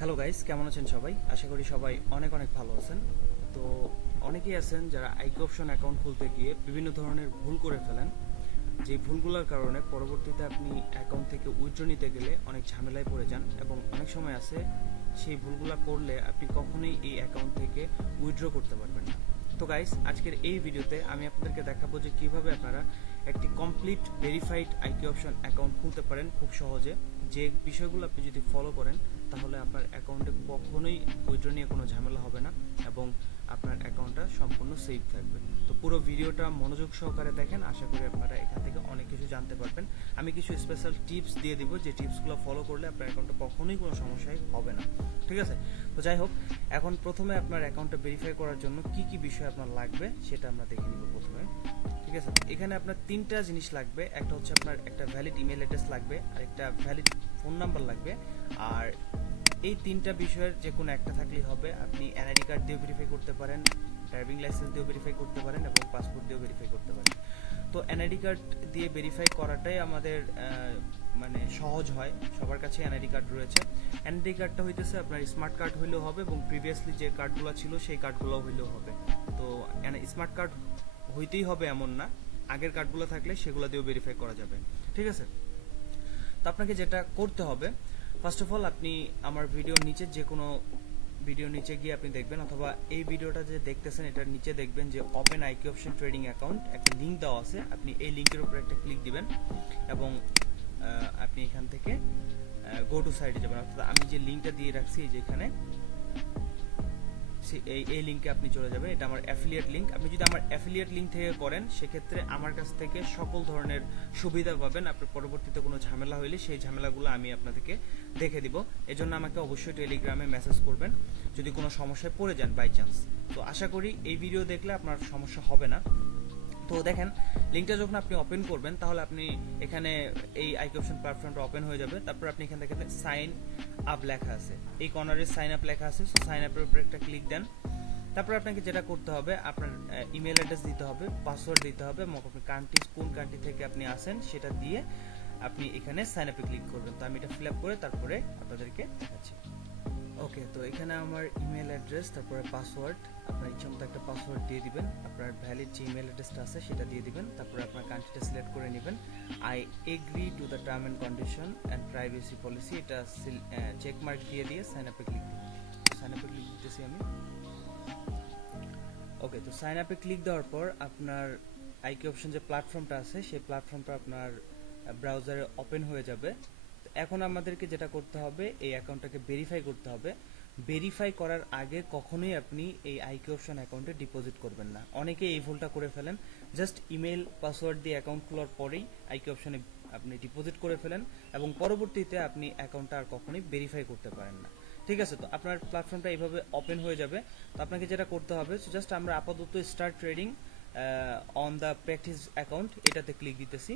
Hello guys, কেমন আছেন সবাই? আশা করি সবাই অনেক অনেক ভালো আছেন। তো অনেকেই আছেন যারা আইকি অপশন অ্যাকাউন্ট খুলতে গিয়ে বিভিন্ন ধরনের ভুল করে ফেলেন, যে ভুলগুলোর কারণে পরবর্তীতে আপনি অ্যাকাউন্ট থেকে উইথড্র নিতে গেলে অনেক ঝামেলায় পড়ে যান, এবং অনেক সময় আছে সেই ভুলগুলো করলে আপনি কখনোই এই অ্যাকাউন্ট থেকে উইথড্র করতে পারবেন না। তো গাইস, আজকের এই ভিডিওতে আমি আপনাদেরকে দেখাবো যে কিভাবে আপনারা একটি কমপ্লিট ভেরিফাইড আইকি অপশন অ্যাকাউন্ট খুলতে পারেন খুব সহজে। যে বিষয়গুলো আপনি যদি ফলো করেন তাহলে আপনার অ্যাকাউন্টে কখনোই উইথড্র নিয়ে কোনো ঝামেলা হবে না, এবং আপনার অ্যাকাউন্টটা সম্পূর্ণ সেফ থাকবে। তো পুরো ভিডিওটা মনোযোগ সহকারে দেখেন, আশা করি আপনারা এখান থেকে অনেক কিছু জানতে পারবেন। আমি কিছু স্পেশাল টিপস দিয়ে দিব, যে টিপসগুলো ফলো করলে আপনার অ্যাকাউন্টে কখনোই কোনো সমস্যাই হবে না। ঠিক আছে? তো যাই হোক, এখন প্রথমে আপনার অ্যাকাউন্টটা ভেরিফাই করার জন্য কি কি বিষয় আপনার লাগবে সেটা আমরা দেখে নিব প্রথমে। ঠিক আছে? এখানে আপনার তিনটা জিনিস লাগবে। একটা হচ্ছে আপনার একটা ভ্যালিড ইমেল অ্যাড্রেস লাগবে, আর একটা ভ্যালিড ফোন নাম্বার লাগবে, আর এই তিনটা বিষয়ের যে কোনো একটা থাকলেই হবে। আপনি এনআইডি কার্ড দিয়ে ভেরিফাই করতে পারেন, ড্রাইভিং লাইসেন্স দিয়ে ভেরিফাই করতে পারেন, এবং পাসপোর্ট দিয়ে ভেরিফাই করতে পারেন। তো এনআইডি কার্ড দিয়ে ভেরিফাই করাটাই আমাদের মানে সহজ হয়। সবার কাছে এনআইডি কার্ড রয়েছে। এনআইডি কার্ডটা হইতেছে আপনার স্মার্ট কার্ড হইলেও হবে, এবং প্রিভিয়াসলি যে কার্ডগুলো ছিল সেই কার্ডগুলো হইলেও হবে। তো স্মার্ট কার্ড হইতেই হবে এমন না, আগের কার্ডগুলো থাকলে সেগুলো দিয়েও ভেরিফাই করা যাবে। ঠিক আছে? তো আপনাকে যেটা করতে হবে, ফার্স্ট অফ অল আপনি আমার ভিডিওর নিচে যে কোনো ভিডিওর নিচে গিয়ে আপনি দেখবেন, অথবা এই ভিডিওটা যে দেখতেছেন এটার নিচে দেখবেন যে ওপেন আইকি অপশন ট্রেডিং অ্যাকাউন্ট একটা লিঙ্ক দেওয়া আছে। আপনি এই লিঙ্কের উপরে একটা ক্লিক দিবেন, এবং আপনি এখান থেকে গো টু সাইটে যাবেন। অর্থাৎ আমি যে লিঙ্কটা দিয়ে রাখছি যেখানে, এই লিঙ্কে আপনি চলে যাবেন। এটা আমার অ্যাফিলিয়েট লিঙ্ক। আপনি যদি আমার অ্যাফিলিয়েট লিঙ্ক থেকে করেন সেক্ষেত্রে আমার কাছ থেকে সকল ধরনের সুবিধা পাবেন। আপনার পরবর্তীতে কোনো ঝামেলা হইলে সেই ঝামেলাগুলো আমি আপনাদেরকে দেখে দিব। এজন্য আমাকে অবশ্যই টেলিগ্রামে মেসেজ করবেন যদি কোনো সমস্যায় পড়ে যান বাই চান্স। তো আশা করি এই ভিডিও দেখলে আপনার সমস্যা হবে না। তো দেখেন, লিঙ্কটা যখন আপনি ওপেন করবেন তাহলে আপনি এখানে এই আইকি অপশন প্ল্যাটফর্মটা ওপেন হয়ে যাবে। তারপর আপনি এখান থেকে সাইন আপ লেখা আছে, এই কর্নারে সাইন আপ লেখা আছে। সো সাইন আপের উপরে একটা ক্লিক দেন। তারপর আপনাকে যেটা করতে হবে, আপনার ইমেল অ্যাড্রেস দিতে হবে, পাসওয়ার্ড দিতে হবে, এবং আপনি কোন কান্ট্রি থেকে আপনি আসেন সেটা দিয়ে আপনি এখানে সাইন আপে ক্লিক করবেন। তো আমি এটা ফিল আপ করে তারপরে আপনাদেরকে দেখাচ্ছি। ওকে, তো এখানে আমার ইমেল অ্যাড্রেস, তারপরে পাসওয়ার্ড, আপনার ইচ্ছা মতো একটা পাসওয়ার্ড দিয়ে দিবেন। আপনার ভ্যালিড যে ইমেল অ্যাড্রেসটা আছে সেটা দিয়ে দিবেন। তারপরে আপনার কান্ট্রিটা সিলেক্ট করে নেবেন। I agree to the term and condition and privacy policy, এটা চেক মার্ক দিয়ে সাইন আপে ক্লিক দিবেন। সাইন আপে ক্লিক দিতেছি আমি। ওকে, তো সাইন আপে ক্লিক দেওয়ার পর আপনার আইকি অপশন যে প্ল্যাটফর্মটা আছে সেই প্ল্যাটফর্মটা আপনার ব্রাউজারে ওপেন হয়ে যাবে। এখন আমাদেরকে যেটা করতে হবে, এই অ্যাকাউন্টটাকে ভেরিফাই করতে হবে। ভেরিফাই করার আগে কখনোই আপনি এই আইকি অপশন অ্যাকাউন্টে ডিপোজিট করবেন না। অনেকে এই ভুলটা করে ফেলেন, জাস্ট ইমেল পাসওয়ার্ড দিয়ে অ্যাকাউন্ট খোলার পরেই আইকি অপশনে আপনি ডিপোজিট করে ফেলেন, এবং পরবর্তীতে আপনি অ্যাকাউন্টটা আর কখনোই ভেরিফাই করতে পারেন না। ঠিক আছে? তো আপনার প্ল্যাটফর্মটা এইভাবে ওপেন হয়ে যাবে। তো আপনাকে যেটা করতে হবে, জাস্ট আমরা আপাতত start trading on the practice account এটাতে ক্লিক দিতেছি।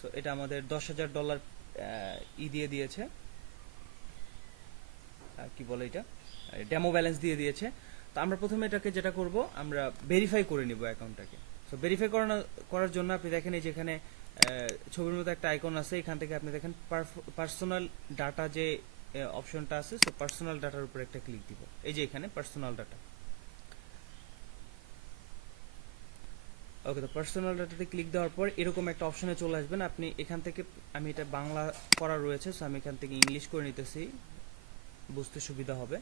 সো এটা আমাদের $10,000 দিয়ে দিয়েছে, কি বলে এটা, ডেমো ব্যালেন্স দিয়ে দিয়েছে। তো আমরা প্রথমে এটাকে যেটা করব, আমরা ভেরিফাই করে নিব অ্যাকাউন্টটাকে। সো ভেরিফাই করার জন্য আপনি দেখেন এই যেখানে ছবির মতো একটা আইকন আছে, এখান থেকে আপনি দেখেন পার্সোনাল ডাটা যে অপশনটা আছে, সো পার্সোনাল ডাটার উপর একটা ক্লিক দিব। এই যে এখানে পার্সোনাল ডাটা। ওকে, তো পার্সোনাল ডাটাতে ক্লিক দেওয়ার পর এরকম একটা অপশনে চলে আসবেন। আপনি এখান থেকে, আমি এটা বাংলা করা রয়েছে, সো আমি এখান থেকে ইংলিশ করে নিতেছি, বুঝতে সুবিধা হবে।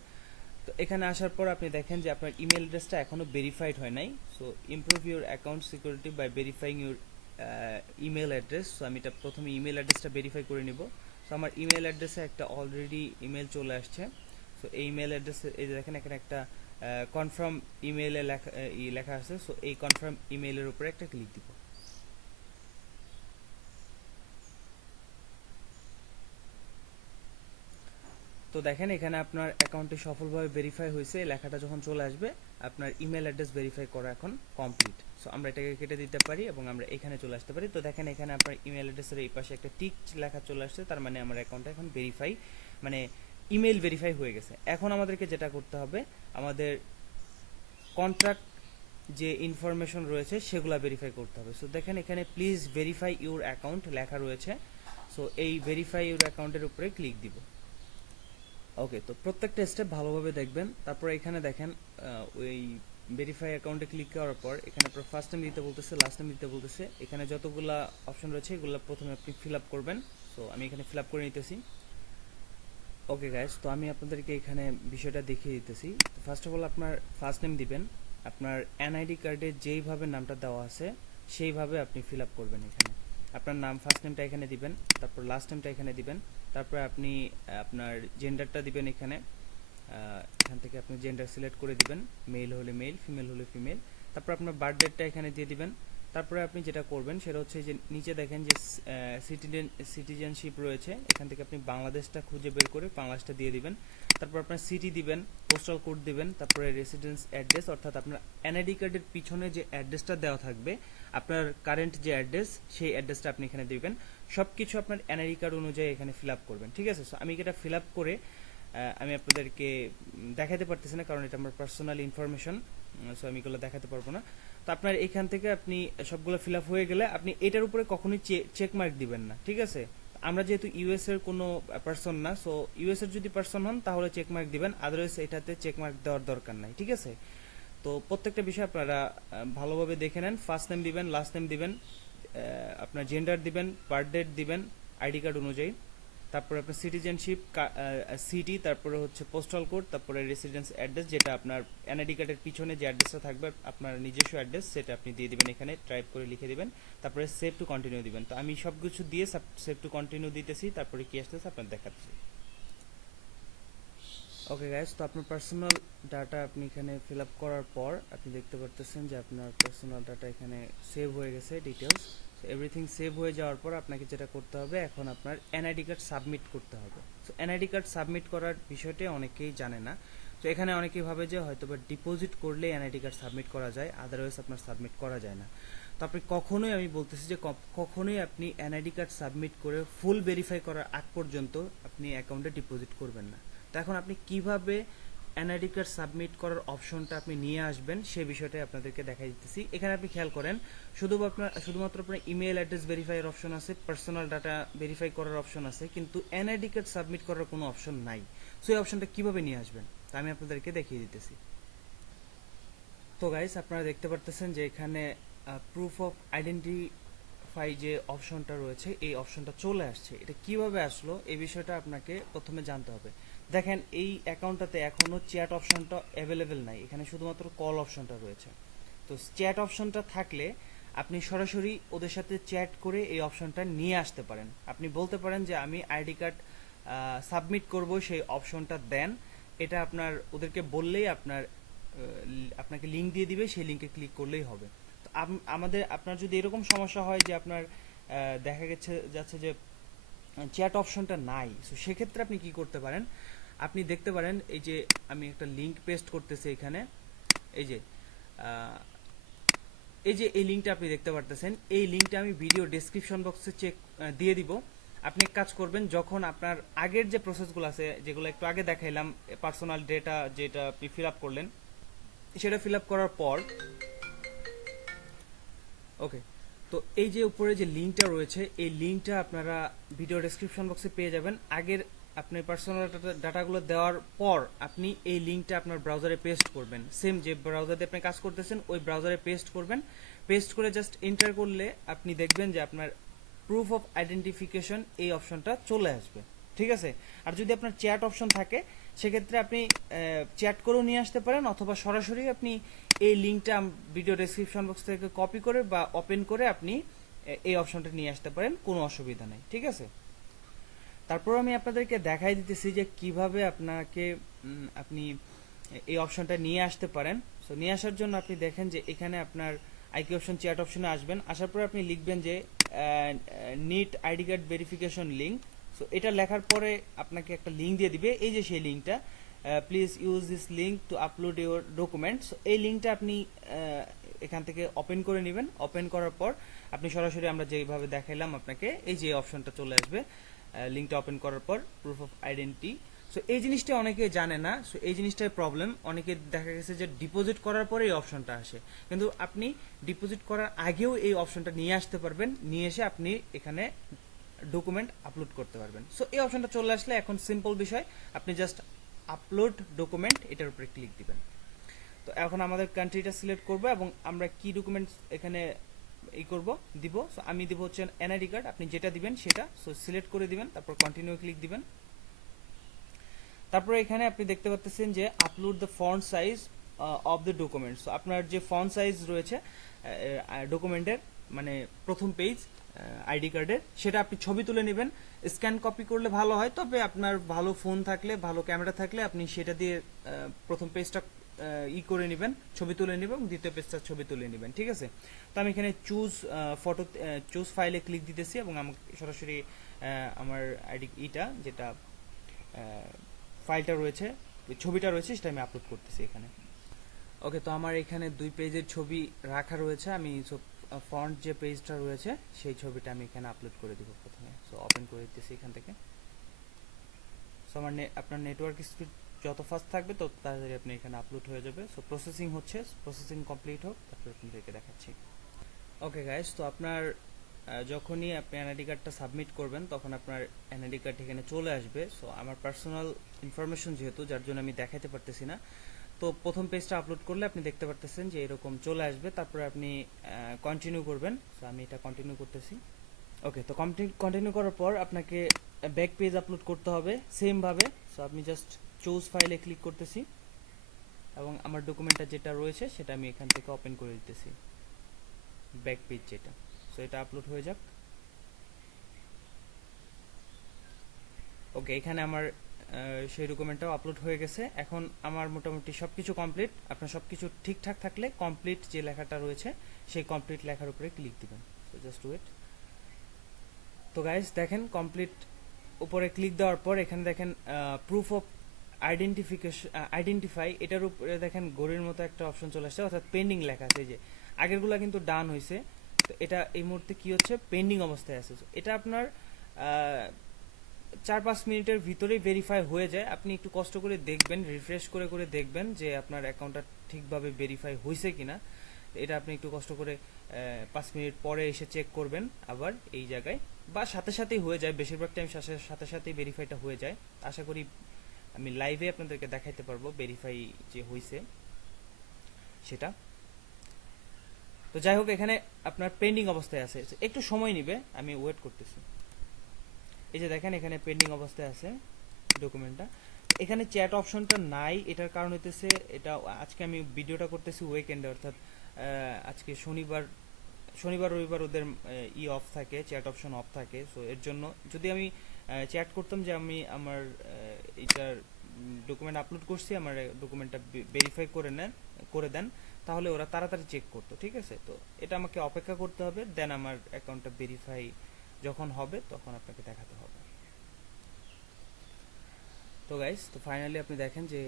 তো এখানে আসার পর আপনি দেখেন যে আপনার ইমেল অ্যাড্রেসটা এখনো ভেরিফাইড হয় নাই। So improve your account security by verifying your email address. So আমি এটা প্রথমে ইমেল অ্যাড্রেসটা ভেরিফাই করে নিব। সো আমার ইমেল অ্যাড্রেসে একটা অলরেডি ইমেল চলে আসছে। সো এই ইমেল অ্যাড্রেসে এই যে দেখেন এখানে একটা কনফার্ম ইমেইলে লেখা আছে। সো এই কনফার্ম ইমেইলের উপরে একটা ক্লিক দিব। তো দেখেন এখানে আপনার অ্যাকাউন্টটি সফলভাবে ভেরিফাই হয়েছে, লেখাটা যখন চলে আসবে আপনার ইমেল অ্যাড্রেস ভেরিফাই করা এখন কমপ্লিট। সো আমরা এটাকে কেটে দিতে পারি এবং আমরা এখানে চলে আসতে পারি। তো দেখেন এখানে আপনার ইমেল অ্যাড্রেসের এই পাশে একটা টিক লেখা চলে আসছে, তার মানে আমার অ্যাকাউন্টটা এখন ভেরিফাই, মানে ইমেল ভেরিফাই হয়ে গেছে। এখন আমাদেরকে যেটা করতে হবে, আমাদের কন্ট্রাক্ট যে ইনফরমেশন রয়েছে সেগুলো ভেরিফাই করতে হবে। সো দেখেন এখানে প্লিজ ভেরিফাই ইউর অ্যাকাউন্ট লেখা রয়েছে। সো এই ভেরিফাই ইউর অ্যাকাউন্টের উপরে ক্লিক দিব। ওকে, তো প্রত্যেকটা স্টেপ ভালোভাবে দেখবেন। তারপর এখানে দেখেন ওই ভেরিফাই অ্যাকাউন্টে ক্লিক করার পর এখানে আপনার ফার্স্ট নেম দিতে বলতেছে, লাস্ট নেম দিতে বলতেছে। এখানে যতগুলা অপশন রয়েছে এগুলো প্রথমে আপনি ফিল আপ করবেন। সো আমি এখানে ফিল আপ করে নিতেছি। ওকে গাইস, তো আমি আপনাদেরকে এখানে বিষয়টা দেখিয়ে দিতেছি। ফার্স্ট অফ অল আপনার ফার্স্ট নেম দিবেন, আপনার এনআইডি কার্ডে যেইভাবে নামটা দেওয়া আছে সেইভাবে আপনি ফিল আপ করবেন। এখানে আপনার নাম ফার্স্ট নেমটা এখানে দিবেন, তারপর লাস্ট নেমটা এখানে দিবেন, তারপরে আপনি আপনার জেন্ডারটা দিবেন। এখান থেকে আপনি জেন্ডার সিলেক্ট করে দিবেন, মেল হলে মেল, ফিমেল হলে ফিমেল। তারপর আপনার বার্থ ডেটটা এখানে দিয়ে দিবেন। তারপরে আপনি যেটা করবেন সেটা হচ্ছে যে নিচে দেখেন যে সিটিজেনশিপ রয়েছে, এখান থেকে আপনি বাংলাদেশটা খুঁজে বের করে বাংলাদেশটা দিয়ে দিবেন। তারপর আপনার সিটি দিবেন, পোস্টাল কোড দিবেন, তারপরে রেসিডেন্স অ্যাড্রেস অর্থাৎ আপনার এনআইডি কার্ডের পিছনে যে অ্যাড্রেসটা দেওয়া থাকবে, আপনার কারেন্ট যে অ্যাড্রেস সেই অ্যাড্রেসটা আপনি এখানে দিবেন। সব কিছু আপনার এনআইডি কার্ড অনুযায়ী এখানে ফিল আপ করবেন, ঠিক আছে? সো আমি এটা ফিল আপ করে আমি আপনাদেরকে দেখাতে পারতেছি না, কারণ এটা আমার পার্সোনাল ইনফরমেশন। সো আমি এগুলো দেখাতে পারবো না। তো আপনার এখান থেকে আপনি সবগুলো ফিল আপ হয়ে গেলে আপনি এটার উপরে কখনোই চেক মার্ক দিবেন না, ঠিক আছে? আমরা যেহেতু ইউএস এর কোনো পার্সন না, সো ইউএস এর যদি পার্সন হন তাহলে চেক মার্ক দিবেন, আদারওয়াইজ এটাতে চেক মার্ক দেওয়ার দরকার নাই, ঠিক আছে? তো প্রত্যেকটা বিষয় আপনারা ভালোভাবে দেখে নেন। ফার্স্ট নেম দিবেন, লাস্ট নেম দিবেন, আপনার জেন্ডার দিবেন, বার্থ ডেট দিবেন আইডি কার্ড অনুযায়ী, তারপরে আপনার সিটিজেনশিপ সিটি, তারপরে হচ্ছে পোস্টাল কোড, তারপরে রেসিডেন্স অ্যাড্রেস যেটা আপনার এনআইডি কার্ডের পিছনে যে অ্যাড্রেসটা থাকবে আপনার নিজস্ব অ্যাড্রেস, সেটা আপনি দিয়ে দিবেন, এখানে টাইপ করে লিখে দিবেন। তারপরে সেভ টু কন্টিনিউ দিবেন। তো আমি সব কিছু দিয়ে সেভ টু কন্টিনিউ দিতেছি, তারপরে কি আসতেছে আপনার দেখাচ্ছি। ওকে গাইস, তো আপনার পার্সোনাল ডাটা আপনি এখানে ফিল আপ করার পর আপনি দেখতে পারতেছেন যে আপনার পার্সোনাল ডাটা এখানে সেভ হয়ে গেছে, ডিটেলস এভরিথিং সেভ হয়ে যাওয়ার পর আপনাকে যেটা করতে হবে, এখন আপনার এনআইডি কার্ড সাবমিট করতে হবে। তো এনআইডি কার্ড সাবমিট করার বিষয়টা অনেকেই জানে না। তো এখানে অনেকেই ভাবে যে হয়তো বা ডিপোজিট করলে এনআইডি কার্ড সাবমিট করা যায়, আদারওয়াইজ আপনার সাবমিট করা যায় না। তো আপনি কখনোই, আমি বলতেছি যে কখনোই আপনি এনআইডি কার্ড সাবমিট করে ফুল ভেরিফাই করার আগ পর্যন্ত আপনি অ্যাকাউন্টে ডিপোজিট করবেন না। তো এখন আপনি কিভাবে এনআইডি কার্ড সাবমিট করার অপশনটা আপনি নিয়ে আসবেন সেই বিষয়টাই আপনাদেরকে দেখাই দিতেছি। এখানে আপনি খেয়াল করেন শুধুমাত্র আপনার ইমেল অ্যাড্রেস ভেরিফাইয়ের অপশন আছে, পার্সোনাল ডাটা ভেরিফাই করার অপশন আছে, কিন্তু এনআইডি কার্ড সাবমিট করার কোনো অপশন নাই। সো এই অপশনটা কিভাবে নিয়ে আসবেন তা আমি আপনাদেরকে দেখিয়ে দিতেছি। তো গাইস, আপনারা দেখতে পারতেছেন যে এখানে প্রুফ অফ আইডেন্টিফাই যে অপশনটা রয়েছে এই অপশনটা চলে আসছে। এটা কিভাবে আসলো এই বিষয়টা আপনাকে প্রথমে জানতে হবে। দেখেন এই অ্যাকাউন্টটাতে এখনো চ্যাট অপশনটা অ্যাভেলেবেল নাই, এখানে শুধুমাত্র কল অপশনটা রয়েছে। তো চ্যাট অপশনটা থাকলে আপনি সরাসরি ওদের সাথে চ্যাট করে এই অপশনটা নিয়ে আসতে পারেন। আপনি বলতে পারেন যে আমি আইডি কার্ড সাবমিট করব, সেই অপশনটা দেন। এটা আপনার ওদেরকে বললেই আপনাকে লিঙ্ক দিয়ে দিবে, সেই লিঙ্কে ক্লিক করলেই হবে। তো আপনার যদি এরকম সমস্যা হয় যে আপনার দেখা যাচ্ছে যে চ্যাট অপশনটা নাই, সো সেক্ষেত্রে আপনি কি করতে পারেন, আপনি দেখতে পারেন এই যে আমি একটা লিঙ্ক পেস্ট করতেছি এখানে, এই যে এই লিঙ্কটা আপনি দেখতে পারতেছেন, এই লিঙ্কটা আমি ভিডিও ডেসক্রিপশন বক্সে দিয়ে দিব। আপনি এক কাজ করবেন, যখন আপনার আগের যে প্রসেসগুলো আছে যেগুলো একটু আগে দেখাইলাম, পার্সোনাল ডেটা যেটা আপনি ফিল আপ করলেন, সেটা ফিল আপ করার পর ওকে, তো এই যে উপরে যে লিঙ্কটা রয়েছে এই লিঙ্কটা আপনারা ভিডিও ডেসক্রিপশন বক্সে পেয়ে যাবেন। আগের আপনি পার্সোনাল ডাটাগুলো দেওয়ার পর আপনি এই লিঙ্কটা আপনার ব্রাউজারে পেস্ট করবেন, সেম যে ব্রাউজার দিয়ে আপনি কাজ করতেছেন ওই ব্রাউজারে পেস্ট করবেন। পেস্ট করে জাস্ট এন্টার করলে আপনি দেখবেন যে আপনার প্রুফ অফ আইডেন্টিফিকেশন এই অপশনটা চলে আসবে, ঠিক আছে? আর যদি আপনার চ্যাট অপশন থাকে সেক্ষেত্রে আপনি চ্যাট করেও নিয়ে আসতে পারেন, অথবা সরাসরি আপনি এই লিঙ্কটা ভিডিও ডেসক্রিপশন বক্স থেকে কপি করে বা ওপেন করে আপনি এই অপশনটা নিয়ে আসতে পারেন, কোনো অসুবিধা নেই, ঠিক আছে? তারপর আমি আপনাদেরকে দেখাই দিতেছি যে কিভাবে আপনি এই অপশনটা নিয়ে আসতে পারেন। সো নিয়ে আসার জন্য আপনি দেখেন যে এখানে আপনার আইকি অপশন চ্যাট অপশনে আসবেন, আসার পরে আপনি লিখবেন যে NEET ID card verification link. So এটা লেখার পরে আপনাকে একটা লিঙ্ক দিয়ে দিবে, এই যে সেই লিঙ্কটা, please use this link to upload your documents. এই লিঙ্কটা আপনি এখান থেকে ওপেন করে নেবেন। ওপেন করার পর আপনি সরাসরি আমরা যেভাবে দেখাইলাম আপনাকে এই যে অপশনটা চলে আসবে, লিঙ্কটা ওপেন করার পর প্রুফ অফ আইডেন্টি। সো এই জিনিসটা অনেকে জানে না, সো এই জিনিসটাই প্রবলেম। অনেকে দেখা গেছে যে ডিপোজিট করার পরে এই অপশনটা আসে, কিন্তু আপনি ডিপোজিট করার আগেও এই অপশনটা নিয়ে আসতে পারবেন। নিয়ে এসে আপনি এখানে ডকুমেন্ট আপলোড করতে পারবেন। সো এই অপশনটা চলে আসলে এখন সিম্পল বিষয়, আপনি জাস্ট আপলোড ডকুমেন্ট এটার উপরে ক্লিক দিবেন। তো এখন আমাদের কান্ট্রিটা সিলেক্ট করব এবং আমরা কি ডকুমেন্টস এখানে দিব। সো আমি দিব হচ্ছে এনআইডি কার্ড, আপনি যেটা দিবেন সেটা। সো সিলেক্ট করে দিবেন, তারপর কন্টিনিউ ক্লিক দিবেন। তারপরে এখানে আপনি দেখতে পাচ্ছেন যে upload the font size of the document. So আপনার যে ফন্ট সাইজ রয়েছে ডকুমেন্টের, মানে প্রথম পেজ আইডি কার্ডের, সেটা আপনি ছবি তুলে নেবেন। স্ক্যান কপি করলে ভালো হয়, তবে আপনার ভালো ফোন থাকলে, ভালো ক্যামেরা থাকলে আপনি সেটা দিয়ে প্রথম পেজটা করে নেবেন, ছবি তুলে নেবেন, দ্বিতীয় পেজটা ছবি তুলে নেবেন, ঠিক আছে। তো আমি এখানে চুজ ফাইলে ক্লিক দিতেছি এবং আমাকে সরাসরি আমার যেটা ফাইলটা রয়েছে, ছবিটা রয়েছে, সেটা আমি আপলোড করতেছি এখানে। ওকে, তো আমার এখানে 2 পেজের ছবি রাখা রয়েছে। আমি ফন্ট যে পেজটা রয়েছে সেই ছবিটা আমি এখানে আপলোড করে দিব প্রথমে। সো ওপেন করে দিতেছি এখান থেকে। সো আপনার নেটওয়ার্ক স্পিড যত ফাস্ট থাকবে তত তাড়াতাড়ি আপনি এখানে আপলোড হয়ে যাবে। সো প্রসেসিং হচ্ছে, প্রসেসিং কমপ্লিট হোক, তারপর আপনাদেরকে দেখাচ্ছি। ওকে গাইস, তো আপনার যখনই আপনি এনআইডি কার্ডটা সাবমিট করবেন তখন আপনার এনআইডি কার্ড এখানে চলে আসবে। সো আমার পার্সোনাল ইনফরমেশন যেহেতু, যার জন্য আমি দেখাতে পারতেছি না। তো প্রথম পেজটা আপলোড করলে আপনি দেখতে পারতেছেন যে এরকম চলে আসবে, তারপরে আপনি কন্টিনিউ করবেন। সো আমি এটা কন্টিনিউ করতেছি। ওকে, তো কন্টিনিউ করার পর আপনাকে ব্যাক পেজ আপলোড করতে হবে সেম ভাবে। সো আপনি জাস্ট চুজ ফাইলে ক্লিক করতেছি এবং আমার ডকুমেন্টটা যেটা রয়েছে সেটা আমি এখান থেকে ওপেন করে দিতেছি, ব্যাক পেজ যেটা। সো এটা আপলোড হয়ে যাক। ওকে, এখানে আমার সেই ডকুমেন্টটাও আপলোড হয়ে গেছে। এখন আমার মোটামুটি সবকিছু কমপ্লিট। আপনার সবকিছু ঠিকঠাক থাকলে কমপ্লিট যে লেখাটা রয়েছে সেই কমপ্লিট লেখার উপরে ক্লিক দিবেন। So just wait. তো গাইস দেখেন, কমপ্লিট উপরে ক্লিক দেওয়ার পর এখানে দেখেন প্রুফ অফ আইডেন্টিফাই, এটার উপরে দেখেন ঘড়ির মতো একটা অপশন চলে আসছে, অর্থাৎ পেন্ডিং লেখা আছে। যে আগেরগুলা কিন্তু ডান হয়েছে, তো এটা এই মুহূর্তে কি হচ্ছে, পেন্ডিং অবস্থায় আছে। এটা আপনার 4-5 মিনিটের ভিতরেই ভেরিফাই হয়ে যায়। আপনি একটু কষ্ট করে দেখবেন, রিফ্রেশ করে করে দেখবেন যে আপনার অ্যাকাউন্টটা ঠিকভাবে ভেরিফাই হয়েছে কিনা। এটা আপনি একটু কষ্ট করে 5 মিনিট পরে এসে চেক করবেন আবার এই জায়গায়, বা সাথে সাথেই হয়ে যায়, বেশিরভাগ টাইম সাথে সাথেই ভেরিফাইটা হয়ে যায়। আশা করি আমি লাইভে আপনাদেরকে দেখাইতে পারবো ভেরিফাই যে হয়েছে সেটা। তো যাই হোক, এখানে আপনার পেন্ডিং অবস্থায় আছে, একটু সময় নেবে, আমি ওয়েট করতেছি। এই যে দেখেন এখানে পেন্ডিং অবস্থায় আছে ডকুমেন্টটা। এখানে চ্যাট অপশনটা নাই, এটার কারণ হইতেছে এটা আজকে আমি ভিডিওটা করতেছি উইকেন্ডে, অর্থাৎ আজকে শনিবার রবিবার ওদের অফ থাকে, চ্যাট অপশন অফ থাকে। সো এর জন্য যদি আমি চ্যাট করতাম যে আমি আমার এইটার ডকুমেন্ট আপলোড করছি, আমার ডকুমেন্টটা ভেরিফাই করে দেন, তাহলে ওরা তাড়াতাড়ি চেক করতো, ঠিক আছে। তো এটা আমাকে অপেক্ষা করতে হবে, দেন আমার অ্যাকাউন্টটা ভেরিফাই যখন হবে তখন আপনাকে দেখাতে হবে। তো গাইস, তো ফাইনালি আপনি দেখেন যে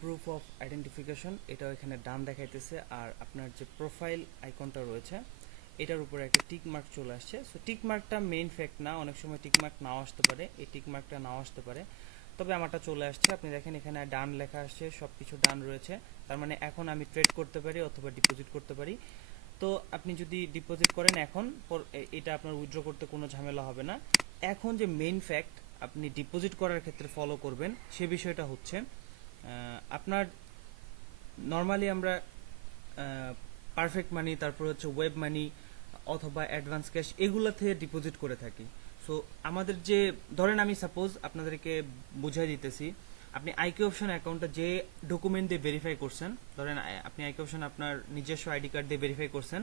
প্রুফ অফ আইডেন্টিফিকেশন এটাও এখানে ডান দেখাইতেছে, আর আপনার যে প্রোফাইল আইকনটা রয়েছে এটার উপরে একটা টিক মার্ক চলে আসছে। সো টিক মার্কটা মেইন ফ্যাক্ট না, অনেক সময় টিক মার্ক নাও আসতে পারে, এই টিক মার্কটা নাও আসতে পারে, তবে আমারটা চলে আসছে। আপনি দেখেন এখানে ডান লেখা আসছে, সবকিছু ডান রয়েছে, তার মানে এখন আমি ট্রেড করতে পারি অথবা ডিপোজিট করতে পারি। তো আপনি যদি ডিপোজিট করেন এখন, এটা আপনার উইথড্র করতে কোনো ঝামেলা হবে না। এখন যে মেইন ফ্যাক্ট আপনি ডিপোজিট করার ক্ষেত্রে ফলো করবেন সে বিষয়টা হচ্ছে, আপনার নর্মালি আমরা পারফেক্ট মানি, তারপর হচ্ছে ওয়েব মানি অথবা অ্যাডভান্স ক্যাশ এগুলোতে ডিপোজিট করে থাকি। সো আমাদের যে ধরেন, আমি সাপোজ আপনাদেরকে বুঝাই দিতেছি, আপনি আইকিউ অপশন অ্যাকাউন্টটা যে ডকুমেন্ট দিয়ে ভেরিফাই করছেন, ধরেন আপনি আইকিউ অপশন আপনার নিজস্ব আইডি কার্ড দিয়ে ভেরিফাই করছেন,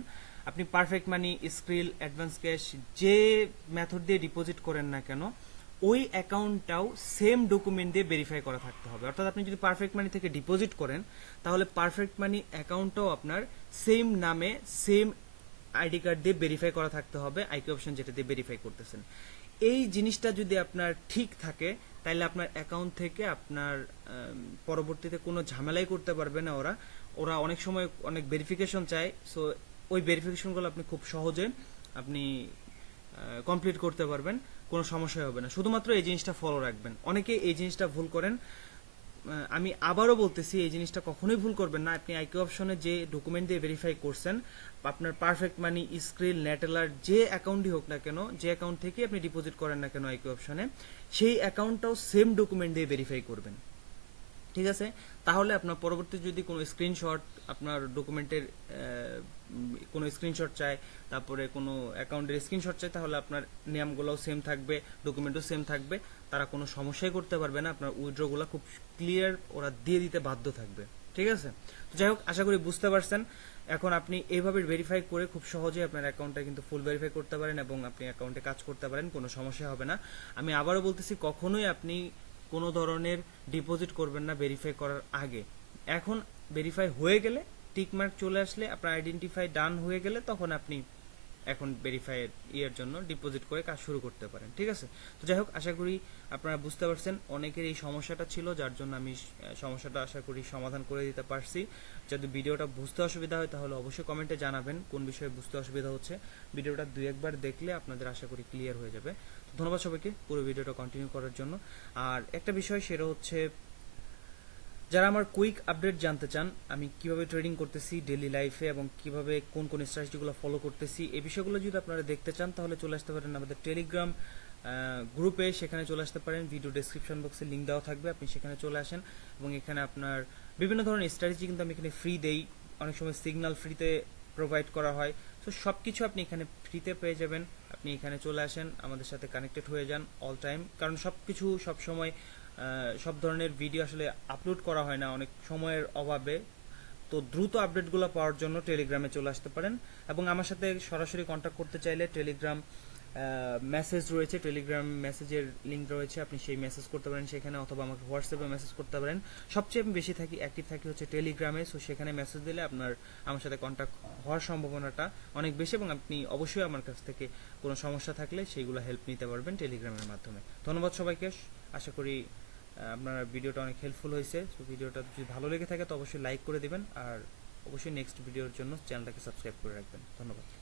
আপনি পারফেক্ট মানি, স্ক্রিল, অ্যাডভান্স ক্যাশ যে মেথড দিয়ে ডিপোজিট করেন না কেন, ওই অ্যাকাউন্টটাও সেম ডকুমেন্ট দিয়ে ভেরিফাই করা থাকতে হবে। অর্থাৎ আপনি যদি পারফেক্ট মানি থেকে ডিপোজিট করেন, তাহলে পারফেক্ট মানি অ্যাকাউন্টটাও আপনার সেম নামে, সেম আইডি কার্ড দিয়ে ভেরিফাই করা থাকতে হবে, আইকিউ অপশন যেটা দিয়ে ভেরিফাই করতেছেন। এই জিনিসটা যদি আপনার ঠিক থাকে, তাহলে আপনার অ্যাকাউন্ট থেকে আপনার পরবর্তীতে কোনো ঝামেলাই করতে পারবে না ওরা অনেক সময় অনেক ভেরিফিকেশন চায়। সো ওই ভেরিফিকেশনগুলো আপনি খুব সহজে আপনি কমপ্লিট করতে পারবেন, কোনো সমস্যা হবে না। শুধুমাত্র এই জিনিসটা ফলো রাখবেন। অনেকে এই জিনিসটা ভুল করেন, আমি আবারও বলতেছি এই জিনিসটা কখনোই ভুল করবেন না। আপনি আইকিউ অপশনে যে ডকুমেন্ট দিয়ে ভেরিফাই করছেন, আপনার পারফেক্ট মানি, স্ক্রিল, নেটেলার যে অ্যাকাউন্টই হোক না কেন, যে অ্যাকাউন্ট থেকে আপনি ডিপোজিট করেন না কেন আইকিউ অপশনে, সেই অ্যাকাউন্টটাও সেম ডকুমেন্ট দিয়ে ভেরিফাই করবেন, ঠিক আছে? তাহলে আপনার পরবর্তী যদি কোনো স্ক্রিনশট, আপনার ডকুমেন্টের কোনো স্ক্রিনশট চায়, তারপরে কোনো অ্যাকাউন্টের স্ক্রিনশট চায়, তাহলে আপনার নিয়মগুলোও সেম থাকবে, ডকুমেন্টও সেম থাকবে, তারা কোনো সমস্যাই করতে পারবে না, আপনার উইথড্রগুলো খুব ক্লিয়ার ওরা দিয়ে দিতে বাধ্য থাকবে, ঠিক আছে? তো যাই হোক, আশা করি বুঝতে পারছেন। এখন আপনি এইভাবে ভেরিফাই করে খুব সহজেই আপনার অ্যাকাউন্টটা কিন্তু ফুল ভেরিফাই করতে পারেন এবং আপনি অ্যাকাউন্টে কাজ করতে পারেন, কোনো সমস্যা হবে না। আমি আবারও বলতেছি, কখনোই আপনি কোনো ধরনের ডিপোজিট করবেন না ভেরিফাই করার আগে। এখন ভেরিফাই হয়ে গেলে, টিক মার্ক চলে আসলে, আপনার আইডেন্টিফাই ডান হয়ে গেলে, তখন আপনি এখন ভেরিফাই এর জন্য ডিপোজিট করে কাজ শুরু করতে পারেন, ঠিক আছে? তো যাই হোক, আশা করি আপনারা বুঝতে পারছেন। অনেকের এই সমস্যাটা ছিল, যার জন্য আমি সমস্যাটা আশা করি সমাধান করে দিতে পারছি। যদি ভিডিওটা বুঝতে অসুবিধা হয় তাহলে অবশ্যই কমেন্টে জানাবেন কোন বিষয়ে বুঝতে অসুবিধা হচ্ছে। ভিডিওটা 2-1 বার দেখলে আপনাদের আশা করি ক্লিয়ার হয়ে যাবে। ধন্যবাদ সবাইকে পুরো ভিডিওটা কন্টিনিউ করার জন্য। আর একটা বিষয়, সেটা হচ্ছে যারা আমার কুইক আপডেট জানতে চান, আমি কিভাবে ট্রেডিং করতেছি ডেইলি লাইফে এবং কিভাবে কোন কোন স্ট্র্যাটেজিগুলো ফলো করতেছি, এই বিষয়গুলো যদি আপনারা দেখতে চান তাহলে চলে আসতে পারেন আমাদের টেলিগ্রাম গ্রুপে। সেখানে চলে আসতে পারেন, ভিডিও ডেসক্রিপশন বক্সে লিঙ্ক দেওয়া থাকবে, আপনি সেখানে চলে আসেন এবং এখানে আপনার বিভিন্ন ধরনের স্ট্র্যাটেজি কিন্তু আমি এখানে ফ্রি দেই, অনেক সময় সিগন্যাল ফ্রিতে প্রোভাইড করা হয়। তো সব কিছু আপনি এখানে ফ্রিতে পেয়ে যাবেন। আপনি এখানে চলে আসেন, আমাদের সাথে কানেক্টেড হয়ে যান অল টাইম, কারণ সব কিছু সবসময় সব ধরনের ভিডিও আসলে আপলোড করা হয় না অনেক সময়ের অভাবে। তো দ্রুত আপডেটগুলো পাওয়ার জন্য টেলিগ্রামে চলে আসতে পারেন এবং আমার সাথে সরাসরি কন্ট্যাক্ট করতে চাইলে টেলিগ্রাম মেসেজ রয়েছে, টেলিগ্রাম মেসেজের লিঙ্ক রয়েছে, আপনি সেই মেসেজ করতে পারেন সেখানে, অথবা আমাকে হোয়াটসঅ্যাপে মেসেজ করতে পারেন। সবচেয়ে আমি বেশি অ্যাক্টিভ থাকি হচ্ছে টেলিগ্রামে, সো সেখানে মেসেজ দিলে আপনার আমার সাথে কন্ট্যাক্ট হওয়ার সম্ভাবনাটা অনেক বেশি এবং আপনি অবশ্যই আমার কাছ থেকে কোনো সমস্যা থাকলে সেইগুলো হেল্প নিতে পারবেন টেলিগ্রামের মাধ্যমে। ধন্যবাদ সবাইকে, আশা করি আপনার ভিডিওটা অনেক হেল্পফুল হয়েছে। তো ভিডিওটা যদি ভালো লেগে থাকে তো অবশ্যই লাইক করে দিবেন আর অবশ্যই নেক্সট ভিডিওর জন্য চ্যানেলটাকে সাবস্ক্রাইব করে রাখবেন। ধন্যবাদ।